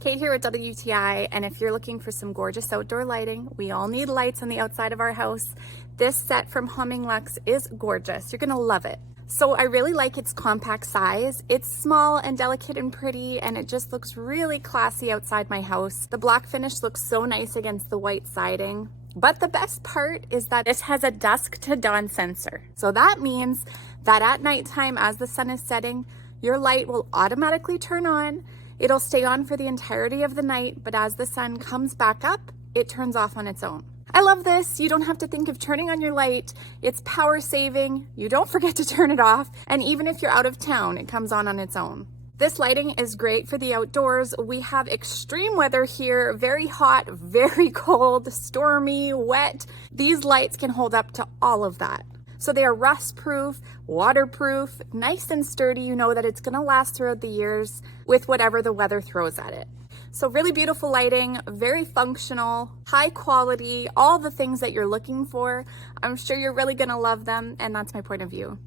Kate here with WTI, and if you're looking for some gorgeous outdoor lighting, we all need lights on the outside of our house. This set from HOMINGLUX is gorgeous. You're gonna love it. So I really like its compact size. It's small and delicate and pretty, and it just looks really classy outside my house. The black finish looks so nice against the white siding. But the best part is that this has a dusk to dawn sensor. So that means that at nighttime, as the sun is setting, your light will automatically turn on. It'll stay on for the entirety of the night, but as the sun comes back up, it turns off on its own. I love this. You don't have to think of turning on your light. It's power saving. You don't forget to turn it off. And even if you're out of town, it comes on its own. This lighting is great for the outdoors. We have extreme weather here, very hot, very cold, stormy, wet. These lights can hold up to all of that. So they are rust proof, waterproof, nice and sturdy. You know that it's gonna last throughout the years with whatever the weather throws at it. So really beautiful lighting, very functional, high quality, all the things that you're looking for. I'm sure you're really gonna love them, and that's my point of view.